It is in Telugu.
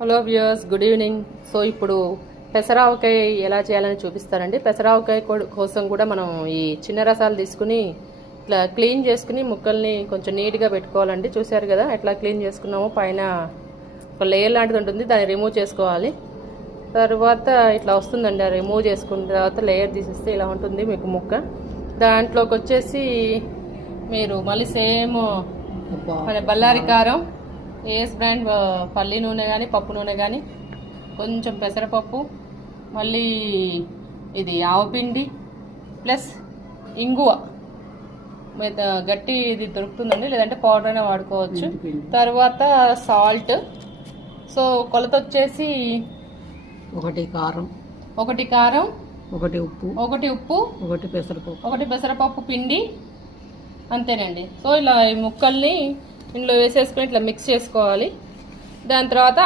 Hello viewers, good evening. So ఇప్పుడు పెసరావకాయ ఎలా చేయాలని చూపిస్తానండి. పెసరావకాయ కోసం కూడా మనం ఈ చిన్న రసాలు తీసుకుని ఇట్లా క్లీన్ చేసుకుని ముక్కల్ని కొంచెం నీట్గా పెట్టుకోవాలండి. చూసారు కదా ఎట్లా క్లీన్ చేసుకున్నామో, పైన ఒక లేయర్ లాంటిది ఉంటుంది, దాన్ని రిమూవ్ చేసుకోవాలి. తర్వాత ఇట్లా వస్తుందండి, అది రిమూవ్ చేసుకున్న తర్వాత లేయర్ తీసేస్తే ఇలా ఉంటుంది మీకు ముక్క. దాంట్లోకి వచ్చేసి మీరు మళ్ళీ సేమ్ మన బళ్ళారి కారం, ఏఎస్ బ్రాండ్ పల్లి నూనె కానీ పప్పు నూనె కానీ, కొంచెం పెసరపప్పు, మళ్ళీ ఇది ఆవపిండి ప్లస్ ఇంగువ గట్టి ఇది దొరుకుతుందండి, లేదంటే పౌడర్ అయినా వాడుకోవచ్చు. తర్వాత సాల్ట్. సో కొలత వచ్చేసి ఒకటి కారం, ఒకటి ఉప్పు, ఒకటి పెసరపప్పు పిండి, అంతేనండి. సో ఇలా ఈ ముక్కల్ని ఇందులో వేసేసుకొని ఇట్లా మిక్స్ చేసుకోవాలి. దాని తర్వాత